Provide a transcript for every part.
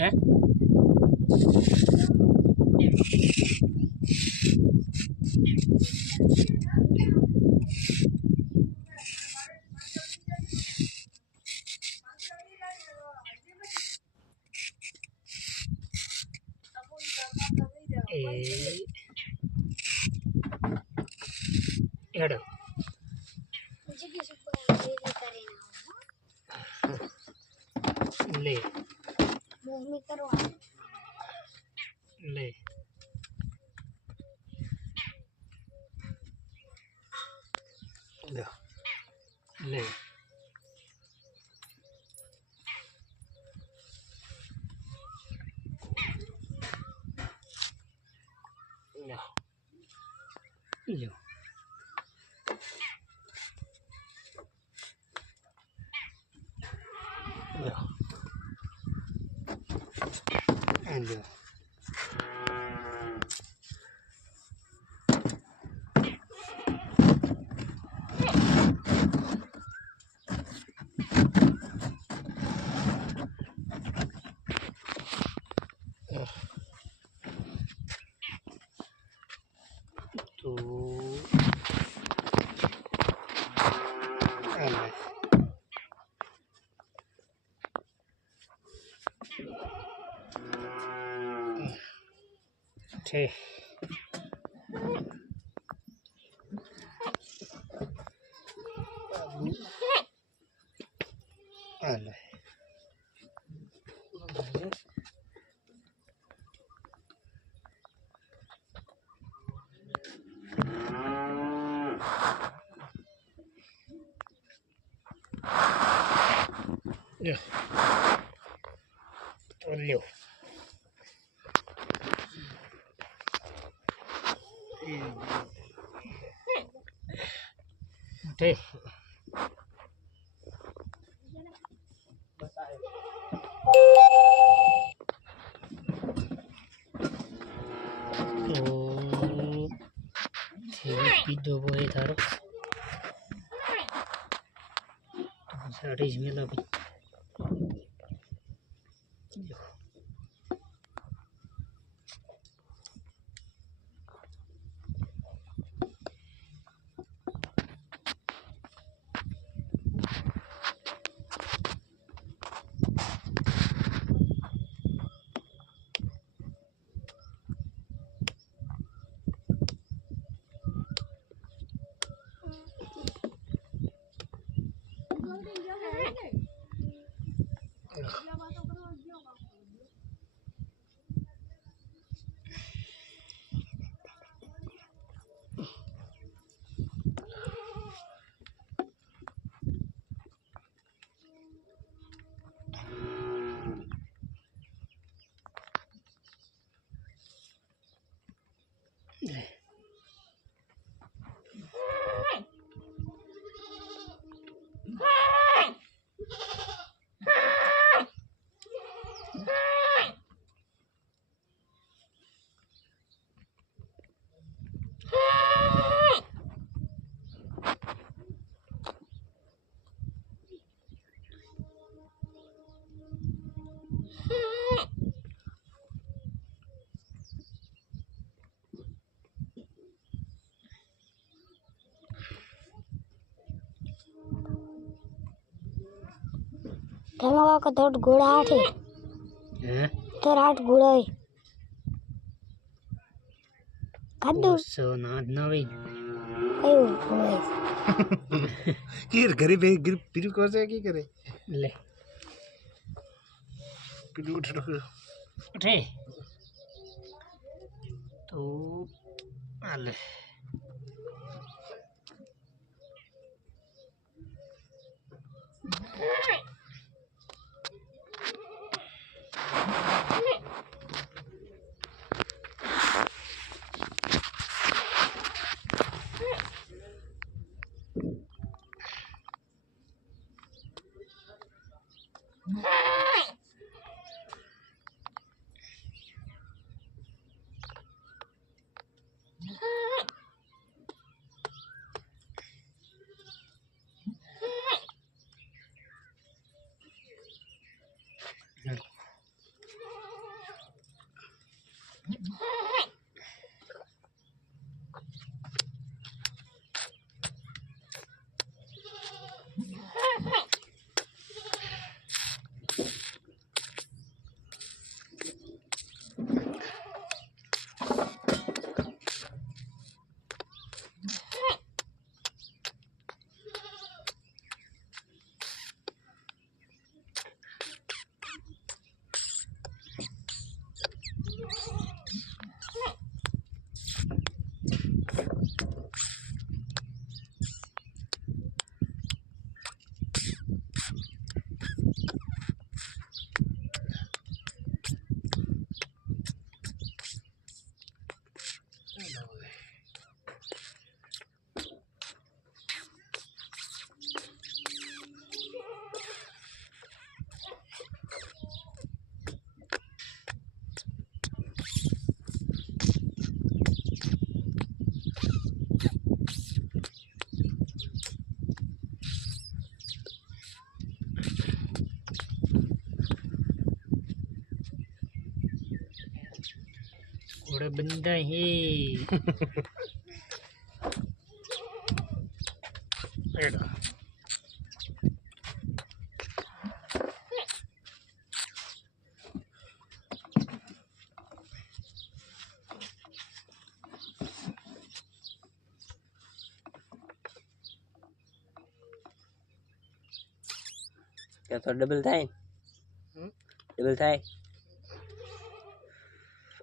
है। एडो ले ले ले यो एंड तो ठीक Yeah. Olio. Okay. Oh, video boy taruh. Saya Ismail lagi. धमाका का थोड़ा घोड़ा आठ है तो 8 घोड़ा है कादू सो ना नवी कयो होय किर घरे पे गिर पिरु कर से की करे ले पिरु उठ उठे तो आले बड़ा बंदा है एड़ा क्या तो डबल થાય ડબલ થાય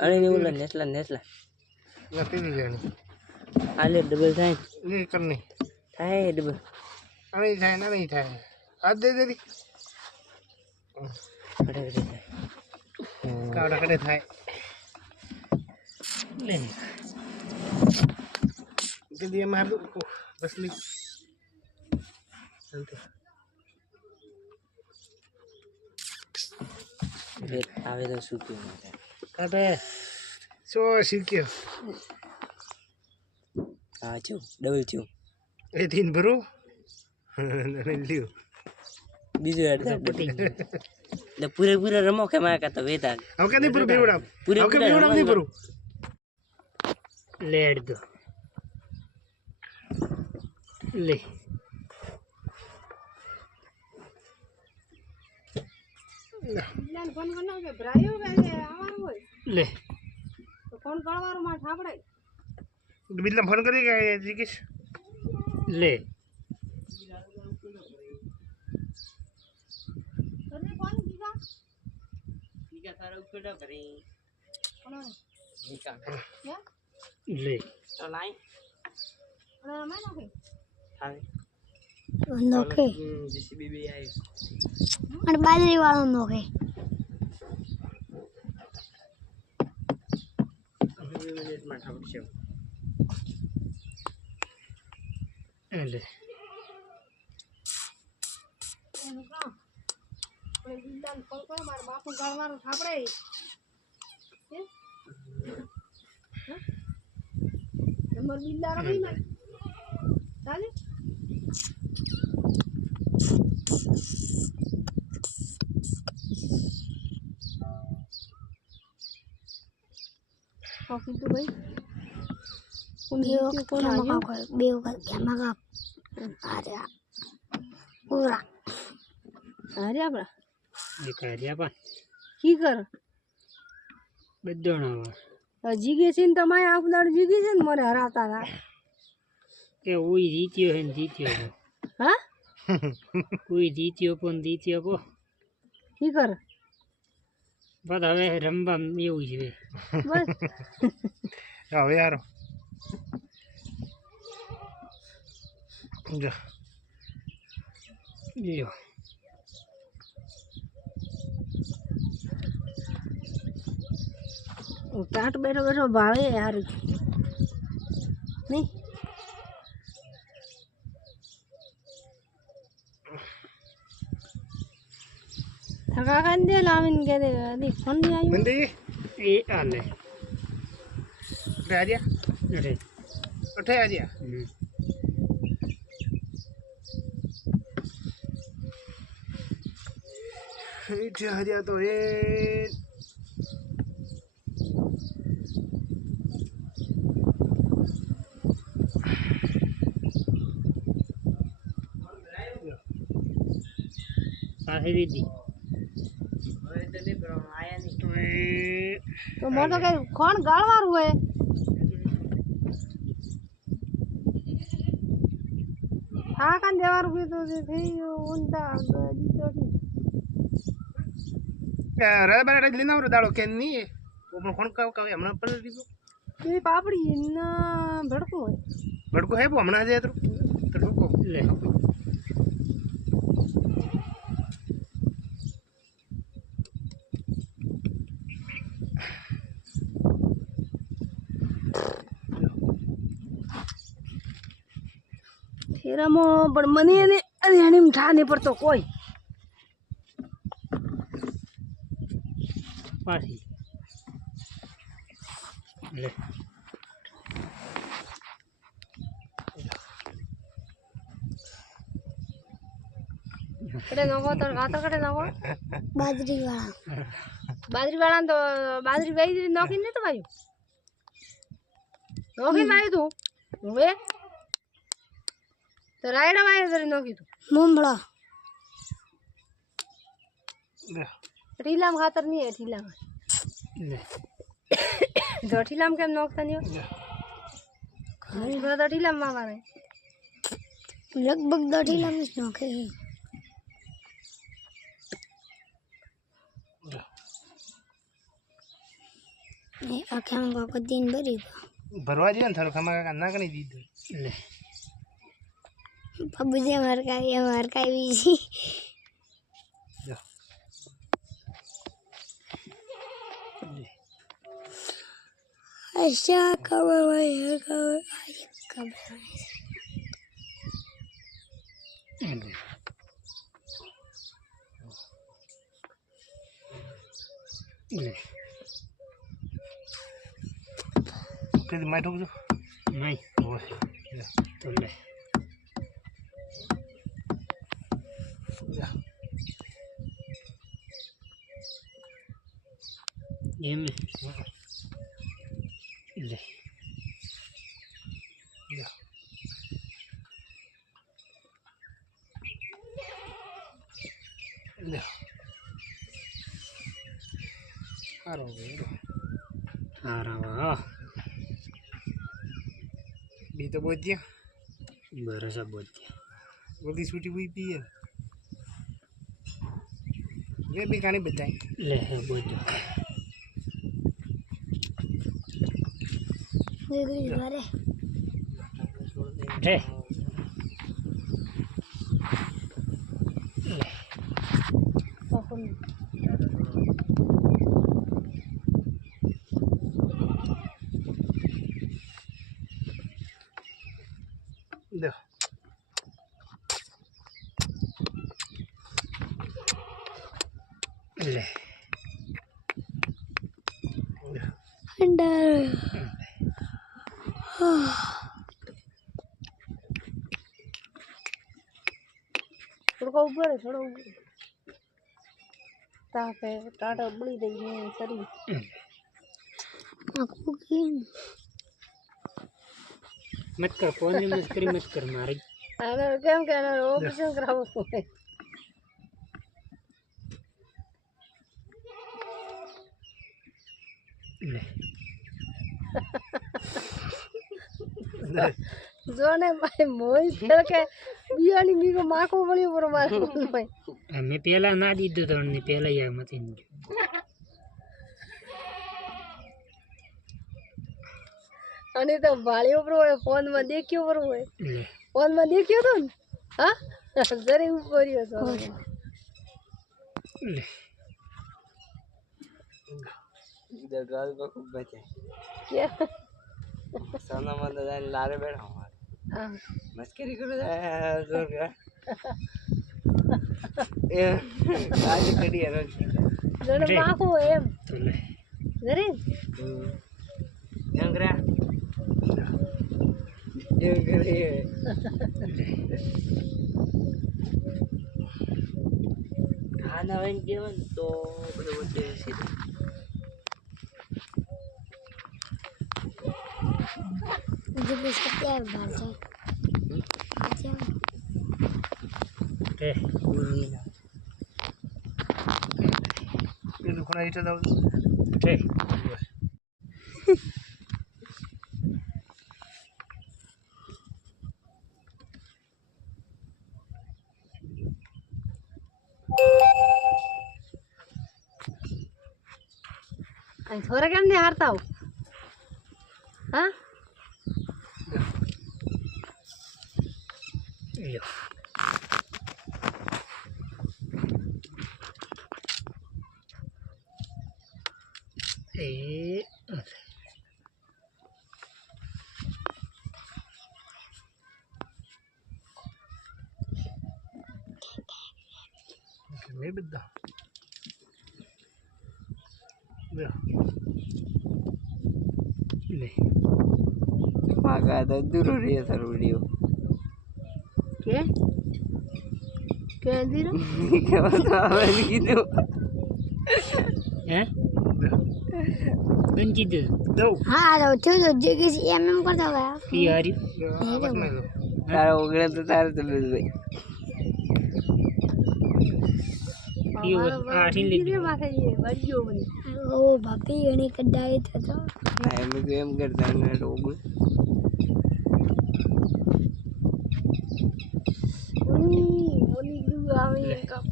અરે ને ઓલા નેસલા गति नहीं लेनी આલે ડબલ થાય ये करनी થાય ડબલ नहीं था आज दे दी અરે અરે થાય काड़ा कड़े था ले के दिए मार दो बस ली चलते આવે તો શું કે काटे सो सीखियो આ છું ડબલ છું ए तीन भरो नहीं लियो બીજું હેડ पटी એટલે પૂરે રમો કે મારા કરતા વેતા अब क्या नहीं भरो बेवड़ा पूरे अब क्या बेवड़ा नहीं भरो लेट दो ले ફોન કરનો કે ભરાયો કે આવવાનું હોય ले તો ફોન કરવાનો માં ઠાપડે बिल्ला फोन करेगा जिकिस ले તને ફોન કીધા ઠીક તારા ઉપર ભરી કોનો નીકા હે ले તો લાઈ અને અમે નોખે આવે નોખે જીસીબી બી આવી અને બાજરી વાળો નોખે મિનિટમાં ઠાપશે ले એનું કામ આપણે બિંદાન ફોન કરો માર બાપુ ગાળવાનો ઠાપડે હે નંબર બિંદા રમી ના ચાલે ઓકે તો ભાઈ કોણ જીત્યો કોણ આવ્યો બે વખત કેમાં અરે પૂરા અરે આપણા ये कार्या पा કી કર बदोणा જીગે છે ને તમારે આપનાર જીગે છે ને મને હરાવતા હતા के ओई जीत्यो है जीत्यो को હા कोई जीत्यो पण जीत्यो को કી કર बस હવે રમવા એવું છે બસ आओ यार जा લ્યો ટાટ બેઠો બેઠો ભાળે યાર નહીં થકા કાંદે લાવીને કે દે ફોન નહીં આવ્યો बंदे એ આલે आ जा અરે उठे आ जा इठे आ जा तो ये પાસે દીધી હવે તો નહીં પણ આયા નહીં तो ये તો મને તો કઈ કોણ ગાળવાનું હોય હા કાન દેવાનું કીધું તો થઈ ગયું ઊંધા જીતો रे बारे लेना और दाड़ो के नहीं वो अपन कौन का हमने पर दीदो એ પાપડી ના ભડકું હોય बड़को है वो हमने आ जाए तो रुको લે ફેરામાં પણ મને એને અરે એને ઠા નહીં પડતો કોઈ પાછી લે કડે નાખો તો ગાતર કડે નાખો બાજરી વાળા તો બાજરી વાઈ નાખી ને તો ભાઈ નોખી લાવી તું હવે તો રાયડા વાય કરી નોખી તું મમડા લે ઠીલામ ખાતર નહીં હે ઠીલામ લે જો ઠીલામ કેમ નોખતા નહીં લે હું તો ઠીલામ માં મારે લગભગ 2 ઢીલા મિસ નોખે એ આખા કાકો દિન ભરી ભરવા જોઈએ ને થારું ખમા કાકા ના કરી દીધું લે બાબુ જે માર કાવી છે લે અચ્છા ખબર હોય લે કે માય ઠોક જો નહીં ઓય લે તો લે એમ લે લે લે હારો ગયો હારા વાહ બી તો બોત્યા બરસ બોત્યા બધી છૂટી હુઈ પીએ વે બી કાણી બધાય લે હે બોત્યા દીદી મારે રે લે લે અંડર થોડો ઉપર થોડો તાપે ટાટા બળી દઈ ને સરી આખું કેમ મત કર ફોનની મસ્કરી મત કર મારી આને કેમ કે આને ઓપરેશન કરાવવું હોય લે જોને ભાઈ મોઈ છે કે બિયાની મીકો માખો મળ્યો પર મારે ભાઈ મેં પેલા ના દીધું તો ને પેલા યાર મતી અને તો ભાળી ઉપર હોય ફોન માં દેખ્યો પર હોય લે ફોન માં દેખ્યો તો ને હા જરી ઉપર હતો લે इधर गाल को खूब बचे કે सोना मंद जाने लारे बैठा हूँ હા मस्करी करो जोर का ये आज कड़ी है रोज જોને માખો હોય એમ તો લે જરી yang kira yang kira खाना बन गया तो बड़े बच्चे सीधे જે બિસ્કટ તૈયાર બહાર જાય રે પેલું ખોરા ઈટા દાવ રે અહીં થોડા કેમ નહીં હારતા હો હા લ્યો એ મેં બધા લે લે आगा तो जरूरी है सर वीडियो કે દીરો क्या बताओ मैंने की तो હે લે ગંજી દે દઉં હા તો થયું તો જે કે એમ કરતા ગયા ઈ હારી બસમાં દઉં તારો ઉગડે તો તારે તો ભાઈ ઈ આઠી લીધી માથે જે વળ્યો વળી ઓ બાપી એની કડાઈ થતો ના એમ એમ કરતા ને તો ઉગડે ઓલી દુ આવે કપ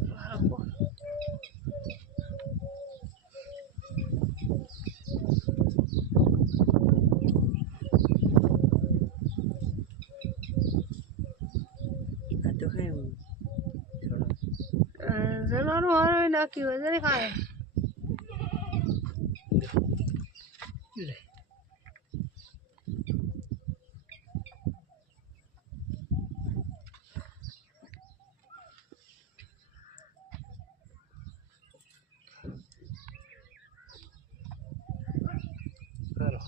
આ તો હે જનારો હારો નાખ્યું વધારે ખાય લે હાલો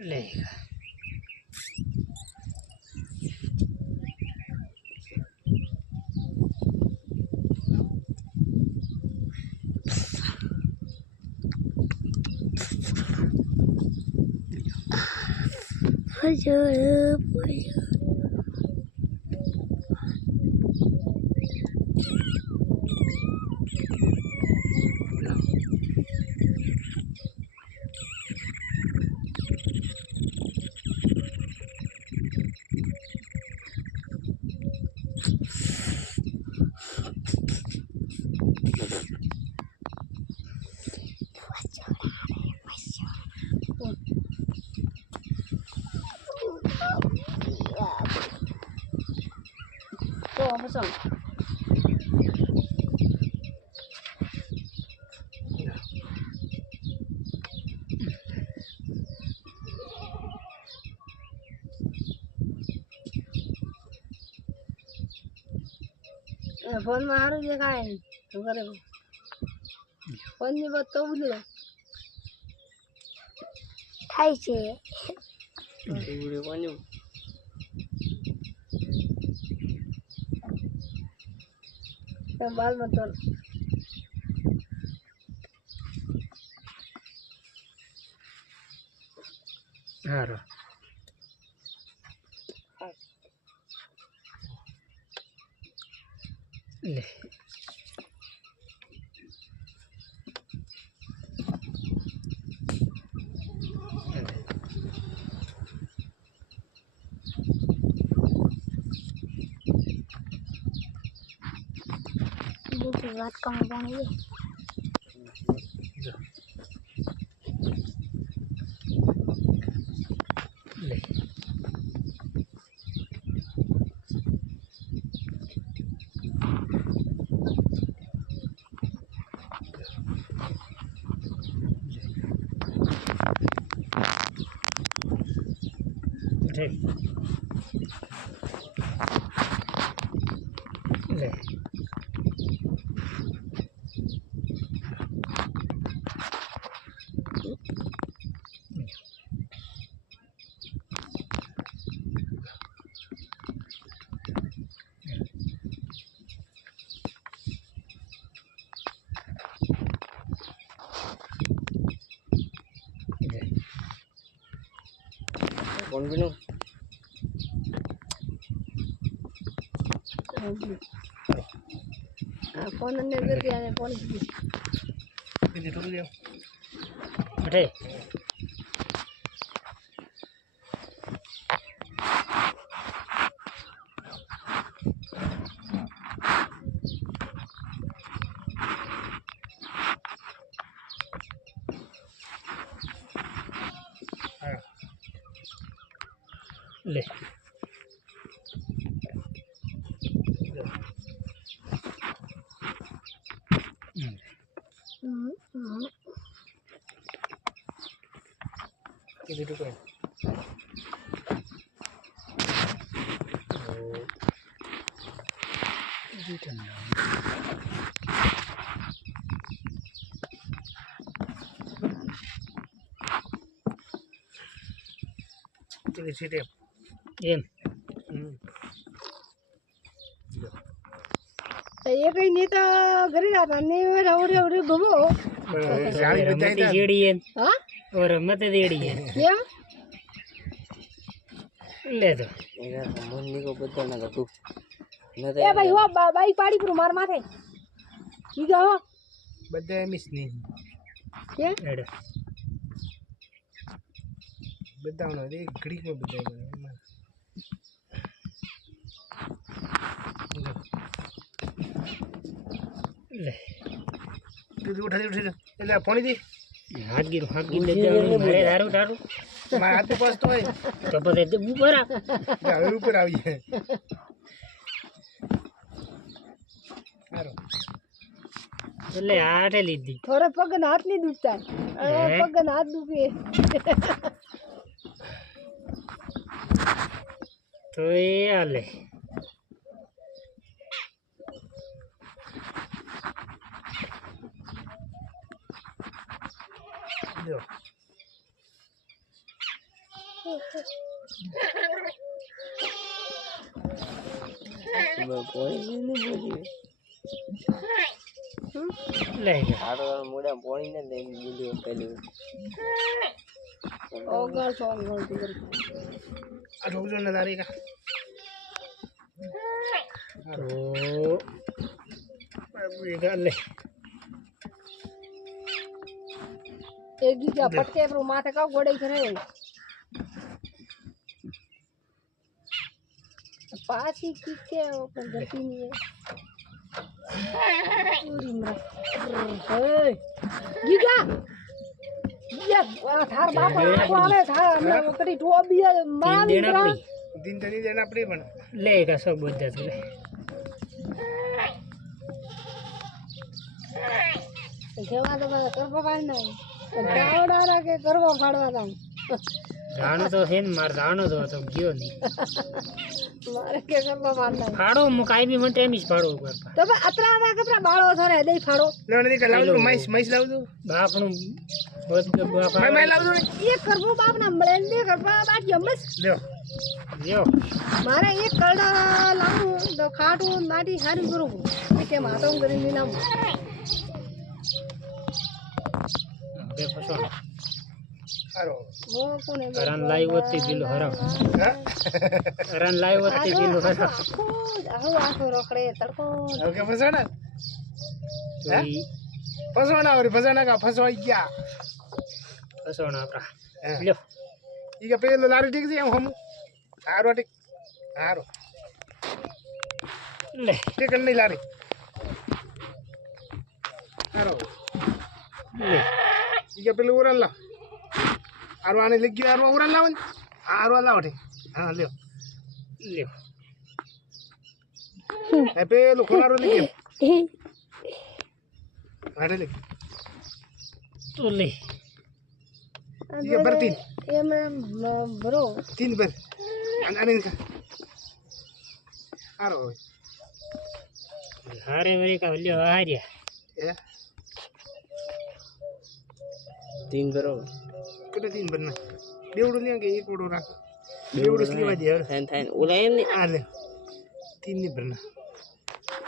લે હજર તો પસંદ ફોન માં સારું દેખાય ને તો કરે ફોન ની વાત તો ઉડે થાય છે ઉગડે કોનું બાલ માં તો હારો લે બીજી વાત કમ જાણી લે ઠીક લે કોણ બીનું ફોન ને કરી અને ફોન બીજી ઢોલ લ્યો અરે લે બીજી ઢોલ બીજી સીટે એમ એ કઈ નેતા ઘરે હતા ને રવડે રવડે ગમો રમતી જેડી એમ હા રમત દેડી એમ કેમ લે તો એના મનની કો બધા ના તું એ ભાઈ હો બાઈક પાડી પર માર માથે ઈ ગયો બધા મિસ નહીં કે એડો બધા નો એક ઘડીમાં બધા લે ઉઠા એટલે ફોની દી હાથ ગીર દે દેવાનું મારે દારૂ દારૂ મારા હાથ પાસ તો હોય તો પછી બરા હવે ઉપર આવી જાય સારું એટલે આઠે લીધી થોડે પગ ને હાથ નહીં દુખતા પગ ને હાથ દુખે તો એ હાલે જો પોણી ને બોલી લે આરો મોડા પોણી ને લઈને બોલ્યો પેલું ઓગળ ઓગળ આ જોજો ને તારી કા તો લે એક ગીજા પટકે પર માથે કાવ ગોડાઈ કરે પાછી કીકે પણ ગતી નહીં પૂરી મરા એ ગીગા ગીગા થાર બાપ આખો આવે થાર અમે કડી ટોબી મારી દેણા પડી દિન તરી દેના આપણી પણ લે કસો બધા તું લે કેવા તો કરવા પાડ નહીં દાવડારા કે કરવા પાડવા તા જાણો તો છે ને મારે જાણો તો ગયો નહીં મારે કે કરવા પાડ નહીં ફાડો હું કાંઈ બી મને ટાઈમ જ ફાડો ઉપર તો ભાઈ અતરા કતરા બાળો થરે દઈ ફાડો લેવને દી લાવ દઉં મૈસ લાવ દઉં બાપનું બાપ મેં લાવ દઉં એક કરવું બાપ ના મળે ને કરવા બાકી અમસ લ્યો લ્યો મારે એક કરડા લાવું તો ખાટું માટી સારી કરું કે માતો કરી નામ બે ફસોડો સારો વો કોને રન લાઈવ હતી પેલો હરાવ હા રન લાઈવ હતી પેલો હરાવ આખો આખો રખડે તડકો ઓકે ફસાણા તો ઈ ફસવાના આવરી ફસાણા કા ફસવાઈ ગયા ફસોડો આપણા હા. લ્યો ઈ કે પેલો લારી ઠીક છે એમ હમ હારો ઠીક હારો લે ઠીક નહીં લારી હારો લે ઈ કે પેલું ઉરન લાવ હારો આને લઈ ગયો હારો ઉરન લાવ ને હારો લાવ ઠીક હા લ્યો લ્યો એ પેલું ખોલારો લઈ ગયો હાડે લઈ તો લે ઈ કે ભરતી એમ બરો 3 ભર આને હારો હારે વરી કા લ્યો હાર્યા એ तीन बरोबर કેટલે 3 ભર ના બેવડું લે કે એક ઓડો રાખ બેવડું લેવા દે હવે थान थान ओला एम ने આ લે 3 ની ભર ના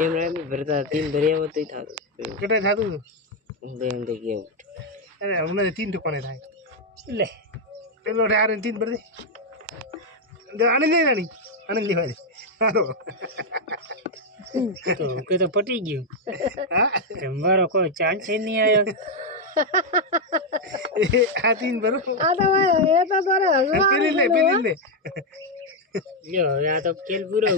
एम रे में भरता तीन भरिया होते था કેટલે થાતું दे दे गया અરે હમણાં 3 ટકોને થાય લે પેલો રે 3 ભર દે આને લે રાણી આને લેવા દે હારો તો કે તો પટી ગયું હા રમવાનો કોઈ ચાન્સ નહીં આવ્યો આ 3 ભરો આ તો એ તો તારે પેલી લે લ્યો હવે આ તો ખેલ પૂરો